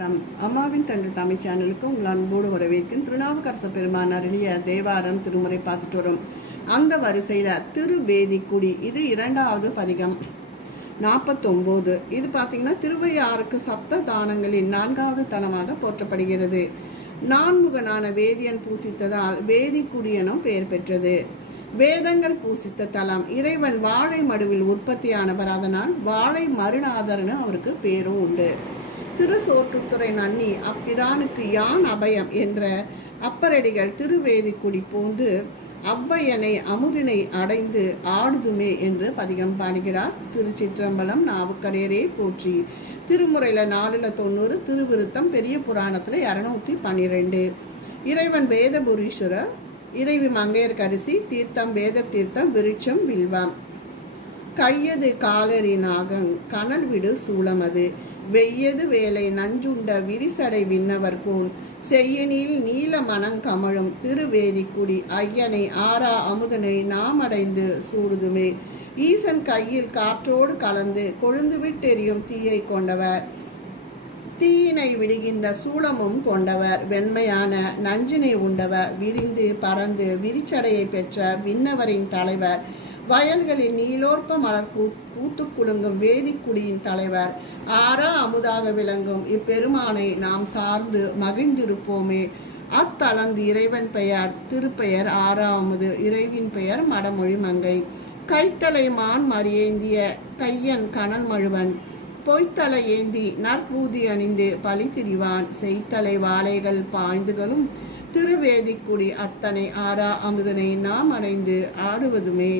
நம் அம்மாவின் தன்று தமிழ் சேனலுக்கு உங்கள் அன்போடு வரவேற்கும் திருநாவுக்கரச பெருமான் அருளிய தேவாரம் திருமுறை பார்த்துட்டு வரும். அந்த வரிசையில் திருவேதிக்குடி இது இரண்டாவது பதிகம் நாற்பத்தொம்போது. இது பார்த்தீங்கன்னா திருவையாறுக்கு சப்த தானங்களின் நான்காவது தலமாக போற்றப்படுகிறது. நான்முகனான வேதியன் பூசித்ததால் வேதிக்குடி எனும் பெயர் பெற்றது. வேதங்கள் பூசித்த தலம் இறைவன் வாழை மடுவில் உற்பத்தியானவர். அதனால் வாழை மருநாதர்னு அவருக்கு பேரும் உண்டு. திருசோற்றுத்துறை நன்னி அப்பிரானுக்கு யான் அபயம் என்ற அப்பரடிகள் திருவேதிக்குடி போந்து அவ்வையனை அமுதினை அடைந்து ஆடுதுமே என்று பதிகம் பாடுகிறார். திருச்சிற்றம்பலம் நாவுக்கரையரே போற்றி. திருமுறையில் நாலில் தொண்ணூறு திருவிருத்தம் பெரிய புராணத்தில் இரநூத்தி பன்னிரெண்டு. இறைவன் வேதபுரீஸ்வரர் இறைவி மங்கையர்கரிசி தீர்த்தம் வேத தீர்த்தம் விருட்சம் வில்வம். கையது காலரி நாகங் கனல் விடு சூளமது. வெய்யது வேலை நஞ்சுண்ட விரிசடை விண்ணவர் கோன். செய்யனில் நீல மணங்கமழும் திருவேதிக்குடி ஐயனை ஆரா அமுதனை நாம் அடைந்து சூடுதுமே. ஈசன் கையில் காற்றோடு கலந்து கொழுந்து விட்டெறியும் தீயை கொண்டவர். தீயினை விடுகின்ற சூளமும் கொண்டவர். வெண்மையான நஞ்சினை உண்டவர். விரிந்து பறந்து விரிச்சடையை பெற்ற விண்ணவரின் தலைவர். வயல்களின் நீலோற்ப மலர் பூ பூத்து குலுங்கும் வேதிக்குடியின் தலைவர். ஆறா அமுதாக விளங்கும் இப்பெருமானை நாம் சார்ந்து மகிழ்ந்திருப்போமே. அத்தலந்து இறைவன் பெயர் திருப்பெயர் ஆறாவது இறைவின் பெயர் மடமொழி மங்கை. கைத்தலை மான் மறியேந்திய கையன் கணல் மழுவன். பொய்த்தலை ஏந்தி நற்பூதி அணிந்து பழி திரிவான். செய்தலை வாழைகள் பாய்ந்துகளும் திருவேதிக்குடி அத்தனை ஆறா அமுதனை நாம் அடைந்து ஆடுவதுமே.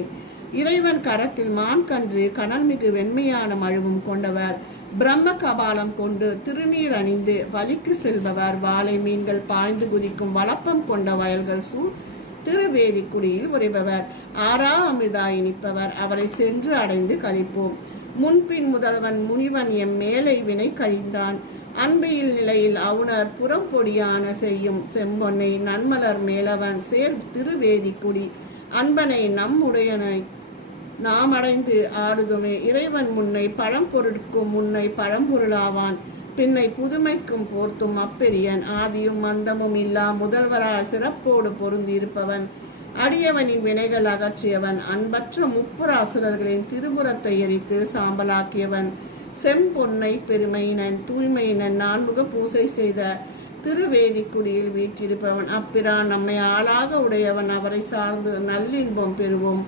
இறைவன் கரத்தில் மான் கன்று கனல்மிகு வெண்மையான மழுவும் கொண்டவர். பிரம்ம கபாலம் கொண்டு திருநீர் அணிந்து வலிக்கு செல்பவர். வாழை மீன்கள் பாய்ந்து குதிக்கும் வளப்பம் கொண்ட வயல்கள் சூழ் திருவேதிக்குடியில் உறைபவர். ஆறா அமிர்தா இனிப்பவர். அவரை சென்று அடைந்து கழிப்போம். முன்பின் முதல்வன் முனிவன் எம் மேலை வினை கழிந்தான். அன்பையில் நிலையில் அவுணர் புறம் பொடியான செய்யும் செம்பொன்னை நன்மலர் மேலவன் சேர் திருவேதிக்குடி. அன்பனை நம்முடையனை நாம் அடைந்து ஆடுதுமே. இறைவன் முன்னை பழம்பொருட்கும் முன்னை பழம்பொருளாவான் பின்னை புதுமைக்கும் போர்த்தும் அப்பெரியன். ஆதியும் மந்தமும் இல்லா. முதல்வரால் சிறப்போடு பொருந்தி இருப்பவன் அடியவனின் வினைகள் அகற்றியவன். அன்பற்ற முப்புராசுரர்களின் திருபுறத்தை எரித்து சாம்பலாக்கியவன். செம்பொன்னை பெருமையினன் தூய்மையினன் நான்முக பூசை செய்த திருவேதிக்குடியில் வீற்றிருப்பவன். அப்பிரான் நம்மை ஆளாக உடையவன். அவரை சார்ந்து நல்லின்பம் பெறுவோம்.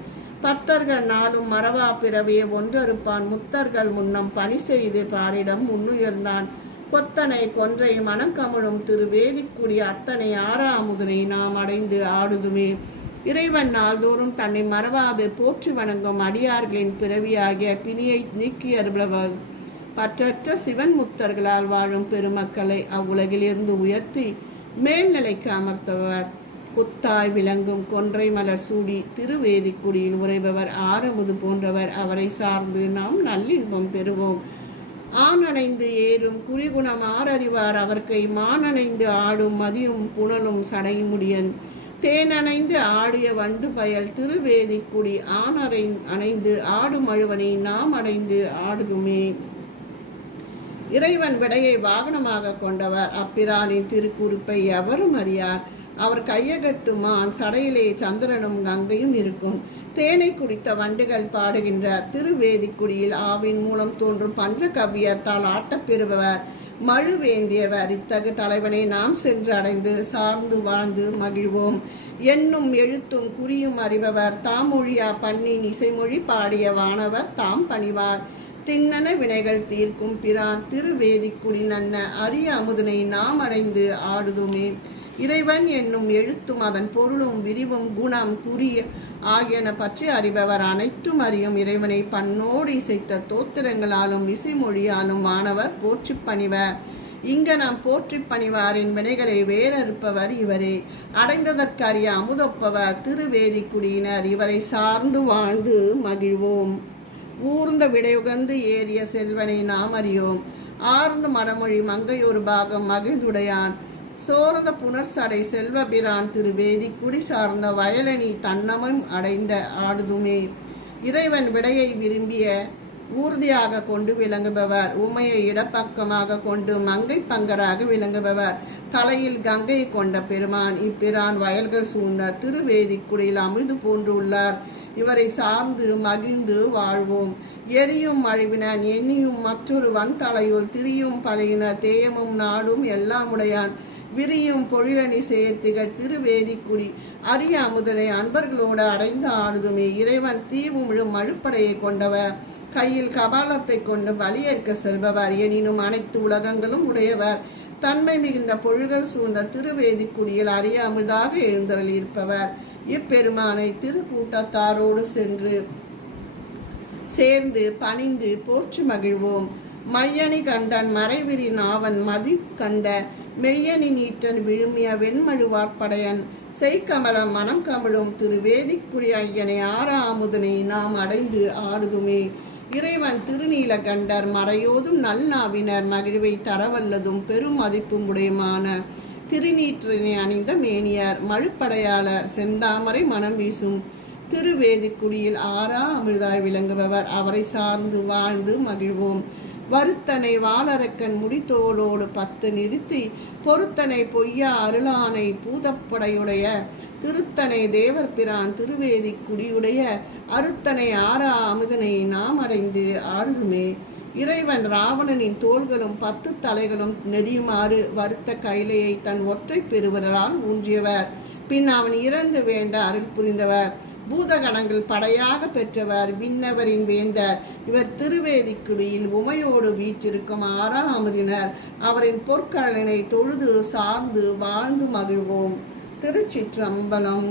பத்தர்கள் நாளும் மறவா பிறவியை ஒன்றறுப்பான். முத்தர்கள் முன்னம் பணி செய்து பாரிடம் முன்னுயர்ந்தான். கொத்தனை கொன்றை மனம் கமழும் திரு வேதிக்குடி அத்தனை ஆறாமுதனை நாம் அடைந்து ஆடுதுமே. இறைவன் நாள்தோறும் தன்னை மறவாது போற்றி வணங்கும் அடியார்களின் பிறவியாகிய பிணியை நீக்கி அருளவர். பற்றற்ற சிவன் முத்தர்களால் வாழும் பெருமக்களை அவ்வுலகிலிருந்து உயர்த்தி மேல்நிலைக்கு அமர்த்தவர். கொத்தாய் விளங்கும் கொன்றை மலர் சூடி திருவேதிக்குடியில் உறைபவர் ஆரமுது போன்றவர் அவரை சார்ந்து நாம் நல்லின்பம் பெறுவோம். ஆனணைந்து ஏறும் குறிகுணம் ஆறறிவார் அவர்க்கை மானணைந்து ஆடும் மதியும் புனலும் சடைமுடியன். தேனணைந்து ஆடிய வண்டு பயல் திருவேதிக்குடி ஆணரை அணைந்து ஆடும் அழுவனை நாம் அடைந்து ஆடுதுமே. இறைவன் விடையை வாகனமாக கொண்டவர். அப்பிரானின் திருக்குறிப்பை எவரும் அறியார். அவர் கையகத்து மான் சடையிலே சந்திரனும் கங்கையும் இருக்கும். தேனை குடித்த வண்டுகள் பாடுகின்ற திருவேதிக்குடியில் ஆவின் மூலம் தோன்றும் பஞ்சகவ்யத்தால் ஆட்டப்பெறுபவர் மழு வேந்தியவர் இத்தகு தலைவனை நாம் சென்று அடைந்து சார்ந்து வாழ்ந்து மகிழ்வோம். என்னும் எழுத்தும் குறியும் அறிபவர். தாமொழியா பண்ணின் இசைமொழி பாடிய வானவர் தாம் பணிவார். திண்ணன வினைகள் தீர்க்கும் பிரான் திருவேதிக்குடி நன்ன அரிய அமுதனை நாம் அடைந்து ஆடுதுமே. இறைவன் என்னும் எழுத்தும் அதன் பொருளும் விரிவும் குணம் குறிய ஆகியன பற்றி அறிபவர் அனைத்தும் அறியும் இறைவனை பண்ணோடு இசைத்த தோத்திரங்களாலும் இசைமொழியாலும் வானவர் போற்றி பணிவர் இங்க நாம் போற்றி பணிவாரின் வினைகளை வேறறுப்பவர் இவரே. அடைந்ததற்கரிய அமுதப்பவர் திருவேதிக்குடியினர். இவரை சார்ந்து வாழ்ந்து மகிழ்வோம். ஊர்ந்த விடையுகந்து ஏறிய செல்வனை நாம் அறியோம். ஆர்ந்து மடமொழி மங்கையொரு பாகம் மகிழ்ந்துடையான். சோர்ந்த புனர்சடை செல்வபிரான் திருவேதி குடி சார்ந்த வயலணி தன்னமும் அடைந்த ஆடுதுமே. இறைவன் விடையை விரும்பிய ஊர்தியாக கொண்டு விளங்குபவர். உமையை இடப்பக்கமாக கொண்டு மங்கை பங்கராக விளங்குபவர். தலையில் கங்கை கொண்ட பெருமான் இப்பிரான் வயல்கள் சூழ்ந்த திருவேதிக்குடியில் அமிழ்து போன்று உள்ளார் இவரை சார்ந்து மகிழ்ந்து வாழ்வோம். எரியும் அழிவினன் எண்ணியும் மற்றொரு வன் தலையுள் திரியும் பழையினர் தேயமும் நாடும் எல்லாம் உடையான். விரியும் பொழிலணி சேர்த்திகர் திருவேதிக்குடி. அரிய அமுதனை அன்பர்களோடு அடைந்து ஆடுதுமே இறைவன் தீவு முழு மழுப்படையை கொண்டவர் கையில் கபாலத்தை கொண்டு பலியேற்க செல்பவர். எனினும் அனைத்து உலகங்களும் உடையவர். தன்மை மிகுந்த பொழுகள் சூழ்ந்த திருவேதிக்குடியில் அரிய அமுதாக எழுந்தருளியிருப்பவர் இப்பெருமானை திருக்கூட்டத்தாரோடு சென்று சேர்ந்து பணிந்து போற்று மகிழ்வோம். மையணி கண்டன் மறைவிரி நாவன் மதி கந்த மெய்யணி நீட்டன் விழுமிய வெண்மழுவார்படையன் செய்கமலம் மனம் கமழும் திரு வேதிக்குடி ஐயனை ஆறா அமுதனை நாம் அடைந்து ஆடுதுமே. இறைவன் திருநீலகண்டர் மறையோதும் நல்லாவினர் மகிழ்வை தரவல்லதும் பெரும் மதிப்பும் உடையமான. திருநீற்றினை அணிந்த மேனியர் மழுப்படையாளர் செந்தாமரை மனம் வீசும். திருவேதிக்குடியில் ஆறா அமிர்தாய் விளங்குபவர் அவரை சார்ந்து வாழ்ந்து மகிழ்வோம். வருத்தனை வாளரக்கன் முடித்தோளோடு பத்து நிறுத்தி பொருத்தனை பொய்யா அருளானை பூதப்படையுடைய திருத்தனை தேவர் பிரான் திருவேதி குடியுடைய அருத்தனை ஆறா அமுதனை நாம் அடைந்து ஆடுதுமே இறைவன் ராவணனின் தோள்களும் பத்து தலைகளும் நெறியுமாறு வருத்த கைலையை தன் ஒற்றை பெருவரால் ஊன்றியவர். பின் அவன் இறந்து வேண்ட அருள் புரிந்தவர். பூதகணங்கள் படையாக பெற்றவர் விண்ணவரின் வேந்தர். இவர் திருவேதிக்குடியில் உமையோடு வீற்றிருக்கும் ஆறாம் அமதினர். அவரின் பொற்கலனை தொழுது சார்ந்து வாழ்ந்து மகிழ்வோம். திருச்சிற்றம்பலம்.